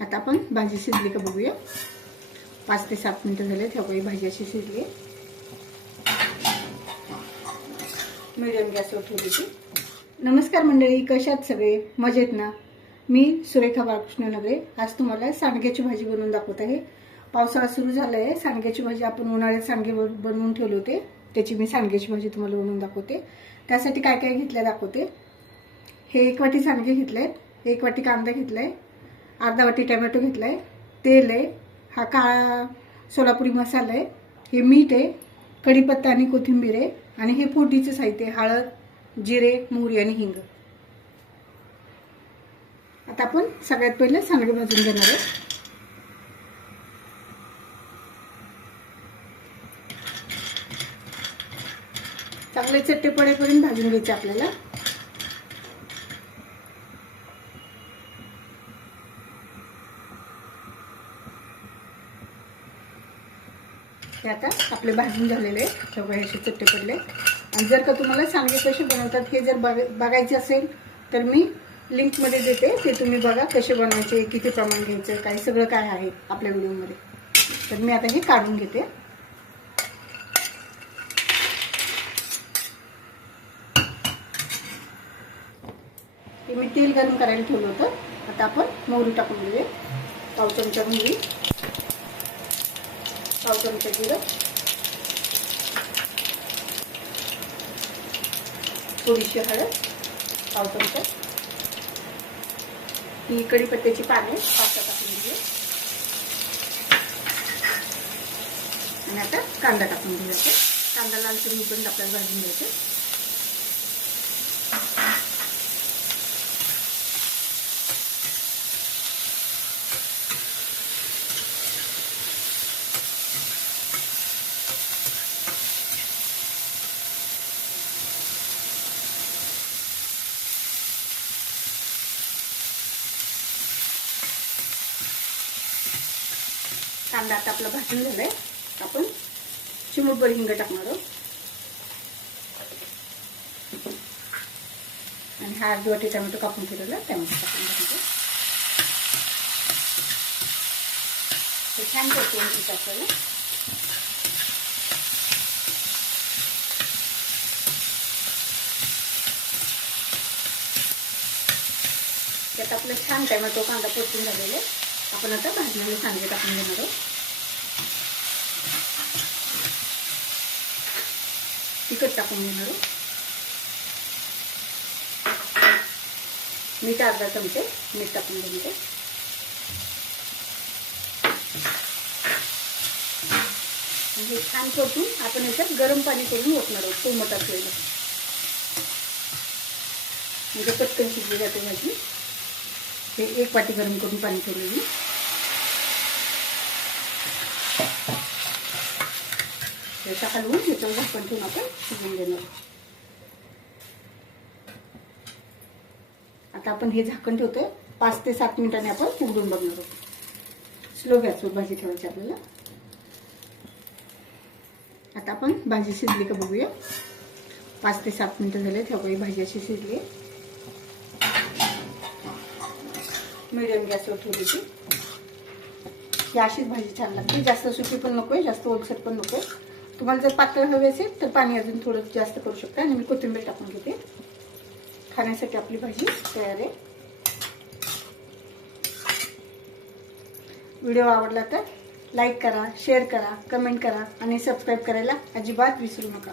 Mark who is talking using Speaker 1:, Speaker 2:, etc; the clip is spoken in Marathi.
Speaker 1: आता आपण भाजी शिजली का बघूया. पाच ते सात मिनिटं झाले तेव्हा भाजी अशी शिजली मिडियम गॅसवर ठेवली ती. नमस्कार मंडळी कशात सगळे? मजेत ना? मी सुरेखा बाळकृष्ण नगरे. आज तुम्हाला सांडग्याची भाजी बनवून दाखवत आहे. पावसाळा सुरू झाला आहे सांडग्याची भाजी आपण उन्हाळ्यात सांडगे बनवून ठेवले होते. त्याची मी सांडग्याची भाजी तुम्हाला बनवून दाखवते. त्यासाठी काय काय घेतलं दाखवते. हे एक वाटी सांडगे घेतले एक वाटी कांदा घेतलाय. अर्धा वाटी टमॅटो आहे तेल आहे हा काळा सोलापुरी मसाला आहे हे मीठ आहे कढीपत्ता आणि कोथिंबीर आहे आणि हे फोडणीचं साहित्य आहे हळद जिरे मोहरी आणि हिंग. आता आपण सगळ्यात पहिले सांडगे भाजून घेणार आहे. चांगले चट्टे पडेपर्यंत भाजून घ्यायचे आपल्याला. हे आता आपले भाजून झालेले आहे तेव्हा हे असे चट्टे पडले. आणि जर का तुम्हाला सांगे कसे बनवतात हे जर बघ बघायचे असेल तर मी लिंकमध्ये देते. ते तुम्ही बघा कसे बनवायचे किती प्रमाण घ्यायचं काय सगळं काय आहे आपल्या व्हिडिओमध्ये. तर मी आता हे काढून घेते. मी तेल गरम करायला ठेवलं होतं. आता आपण मोहरी टाकून देऊया. पाव चमचा मोहरी पाव चमचा जिरं. थोडीशी हळद पाव चमचा ही कढीपत्त्याची पाने पाच टाकून घेऊया आणि आता कांदा टाकून घेऊया कांदा कांदा चिरून पण आपल्याला भाजून घ्यायचं कांदा आता आपला भाजून झालाय. आपण चिमुटभर हिंग टाकणार आहोत. आणि हा अर्धी वाटी टमॅटो कापून ठेवलेला टमॅटो टाकून टाकतो छान करतो आपल्याला त्यात आपलं छान टमॅटो कांदा परतून झालेले आपण आता भाजलेले सांगे टाकून देणार आहोत. तिखट टाकून देणार आहोत. मीठ अर्धा चमचे मीठ टाकून घेणार म्हणजे छान परतून आपण याच्यात गरम पाणी करून ओतणार आहोत कोमट असलेलं म्हणजे पटकन शिजली जाते भाजी. हे एक वाटी गरम करून पाणी ठेवलेली. त्याचा हलवून ह्याच्यावर झाकण ठेवून आपण शिजवून देणार आता आपण हे झाकण ठेवतोय. पाच ते सात मिनिटांनी आपण उघडून बघणार आहोत. स्लो गॅसवर भाजी ठेवायची आपल्याला. आता आपण भाजी शिजली का बघूया. पाच ते सात मिनिटं झाले तेव्हा भाजी अशी शिजली आहे मिडियम गॅसवर ठेवली ती ही अशीच भाजी छान लागते. जास्त सुकी पण नको आहे जास्त ओलसर पण नको आहे तुम्हाला जर पातळ हवी असेल तर पाणी अजून थोडं जास्त करू शकता आणि मी कोथिंबीर टाकून घेते. खाण्यासाठी आपली भाजी तयार आहे. व्हिडिओ आवडला तर लाईक करा शेअर करा कमेंट करा आणि सबस्क्राईब करायला अजिबात विसरू नका.